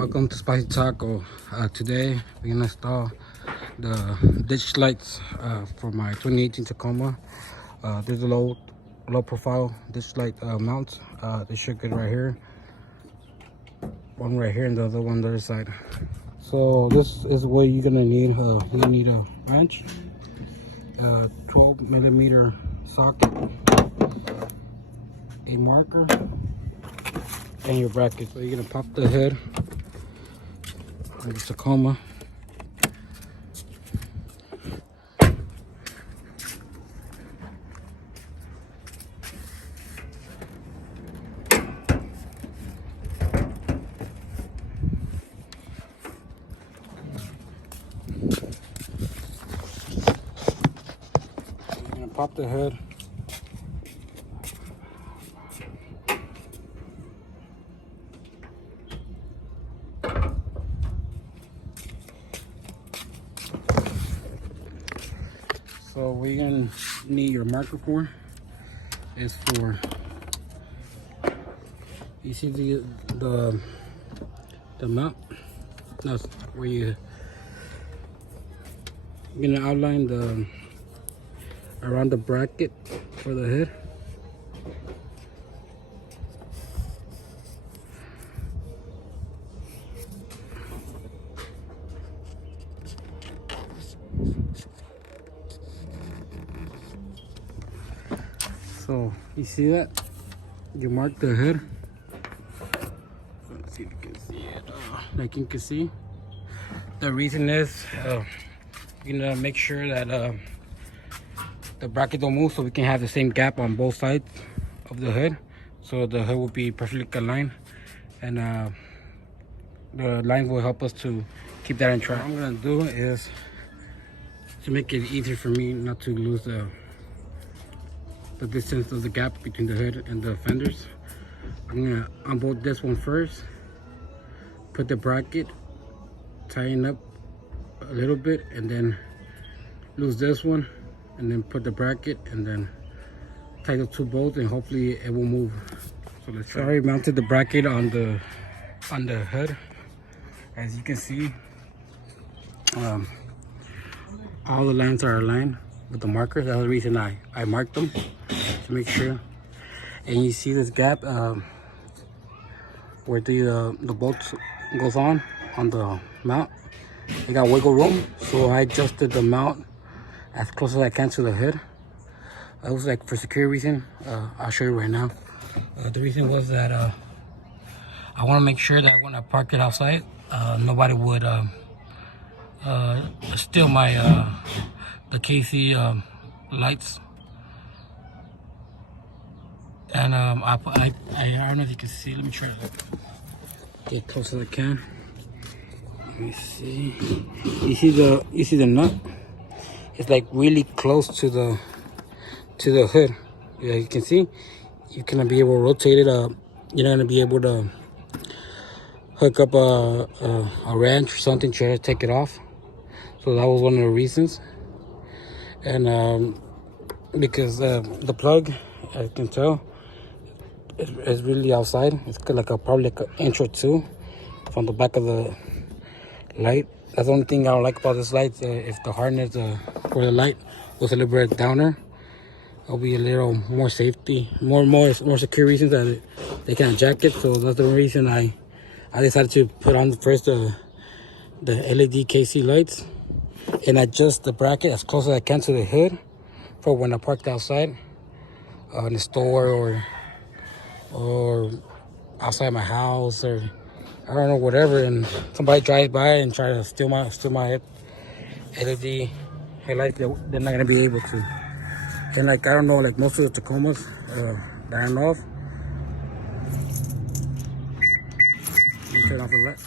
Welcome to Spicy Taco. Today we're gonna install the ditch lights for my 2018 Tacoma. There's a low profile ditch light mounts. They should get right here. One right here and the other one on the other side. So this is what you're gonna need. You need a wrench, 12mm socket, a marker, and your bracket. So you're gonna pop the head of the Tacoma. You're gonna pop the head. So what you're gonna need your marker for is for, you see the mount. That's where you're gonna outline the around the bracket for the head. So you see that? You mark the head. Let's see if you can see it. Like you can see, the reason is you're gonna make sure that the bracket don't move, so we can have the same gap on both sides of the hood, so the hood will be perfectly aligned, and the lines will help us to keep that in track. What I'm gonna do is to make it easier for me not to lose the distance of the gap between the hood and the fenders. I'm gonna unbolt this one first, put the bracket, tighten up a little bit, and then lose this one, and then put the bracket, and then tie the two bolts, and hopefully it will move. So let's try. I already mounted the bracket on the hood. As you can see, all the lines are aligned with the markers. That's the reason I marked them, to make sure. And you see this gap where the bolt goes on the mount. It got wiggle room, so I adjusted the mount as close as I can to the hood. It was like for security reason. I'll show you right now. The reason was that I want to make sure that when I park it outside, nobody would steal my the KC lights. And I don't know if you can see. Let me try to get close as I can. Let me see. You see the nut? It's like really close to the hood. Yeah, you can see. You're gonna be able to rotate it. You're not gonna be able to hook up a wrench or something, try to take it off. So that was one of the reasons. And because the plug, as you can tell, is really outside. It's got probably like an inch or two from the back of the light. That's the only thing I don't like about this light. If the hardness for the light was a little bit downer, it'll be a little more safety, more secure reasons that they can't jack it. So that's the reason I decided to put on first the LED KC lights, and adjust the bracket as close as I can to the hood for when I parked outside in the store or outside my house, or I don't know, whatever, and somebody drives by and try to steal my LED headlights. They're not gonna be able to. And like, I don't know, like most of the Tacomas that I know of, let me turn off the light.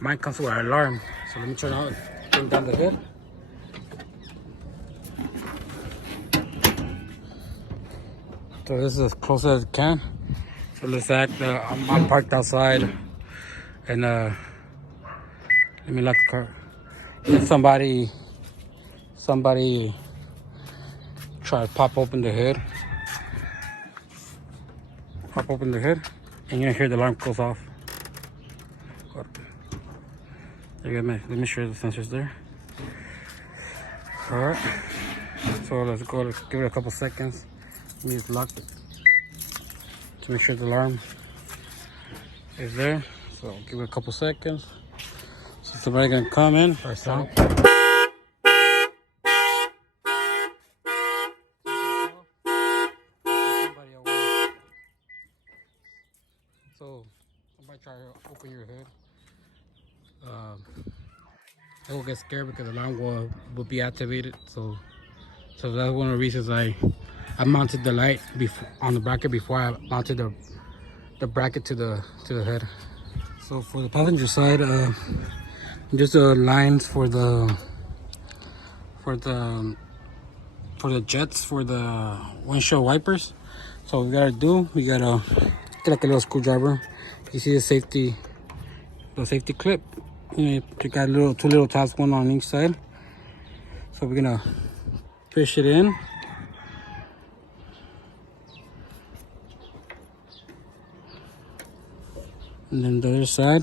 Mine comes with an alarm, so let me turn down the hood. So this is as close as it can. So let's act. I'm parked outside, and let me lock the car. If somebody try to pop open the hood, and you're gonna hear the alarm goes off. Hold Let me show you the sensors there. All right. So let's go. Let's give it a couple seconds. Let me just lock it to make sure the alarm is there. So give it a couple seconds. So somebody gonna come in or sound. So somebody try to open your hood. I will get scared because the alarm will be activated. So that's one of the reasons I mounted the light on the bracket before I mounted the bracket to the head. So for the passenger side, just the lines for the jets for the windshield wipers. So we gotta get like a little screwdriver. You see the safety clip. You got two little tabs, one on each side. So we're gonna push it in. And then the other side,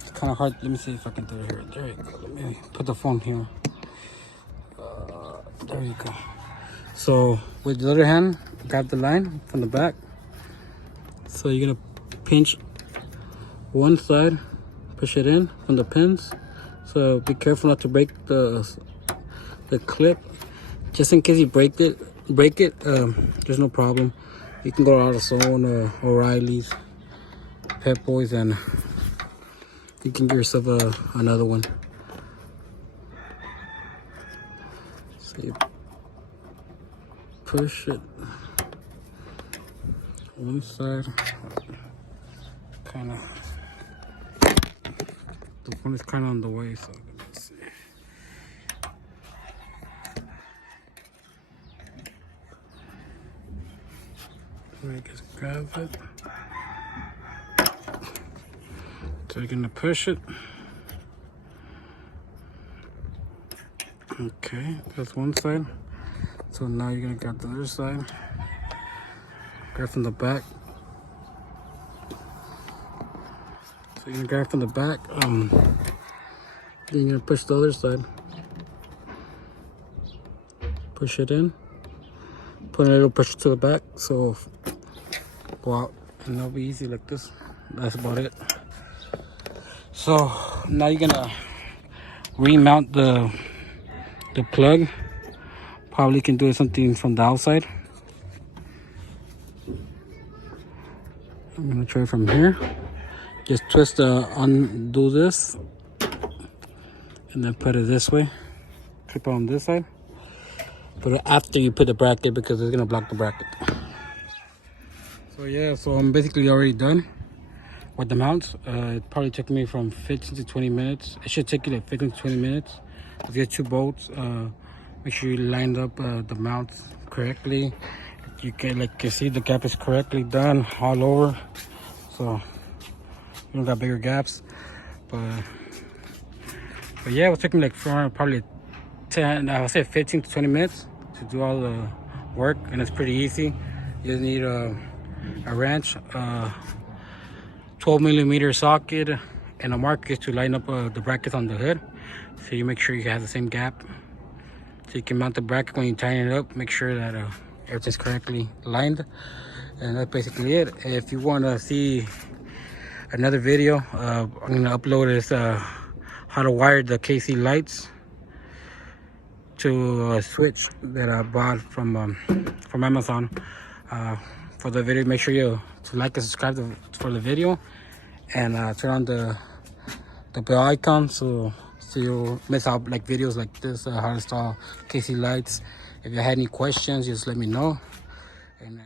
it's kind of hard. Let me see if I can do it here. There you go. Let me put the phone here. There you go. So with the other hand, grab the line from the back. So you're gonna pinch one side, push it in from the pins. So be careful not to break the clip. Just in case you break it, there's no problem. You can go to AutoZone or O'Reilly's, Pep Boys, and you can get yourself another one. So you push it one side, kind of. The phone is kind of on the way, so let's see. I just grab it. So you're gonna push it. Okay, that's one side. So now you're gonna grab the other side. Grab from the back. So you're gonna grab from the back. Then you're gonna push the other side. Push it in. Put a little push to the back. So go out, and it'll be easy like this. That's about it. So now you're gonna remount the plug. Probably can do something from the outside. I'm gonna try from here. Just twist undo this, and then put it this way. Clip on this side. Put it after you put the bracket because it's gonna block the bracket. So yeah, so I'm basically already done with the mounts. It probably took me from 15 to 20 minutes. It should take you like 15 to 20 minutes. Let's get 2 bolts. Make sure you lined up the mounts correctly. You can see the gap is correctly done all over. So you don't got bigger gaps. But yeah, it was taking like probably 10, I would say 15 to 20 minutes to do all the work, and it's pretty easy. You just need a wrench, 12mm socket, and a marker to line up the brackets on the hood. So you make sure you have the same gap. So you can mount the bracket when you tighten it up. Make sure that everything's correctly lined. And that's basically it. If you want to see another video, I'm going to upload this how to wire the KC lights to a switch that I bought from Amazon. For the video, make sure you like and subscribe for the video, and turn on the bell icon so you'll miss out like videos like this, how to install KC lights. If you had any questions, just let me know. And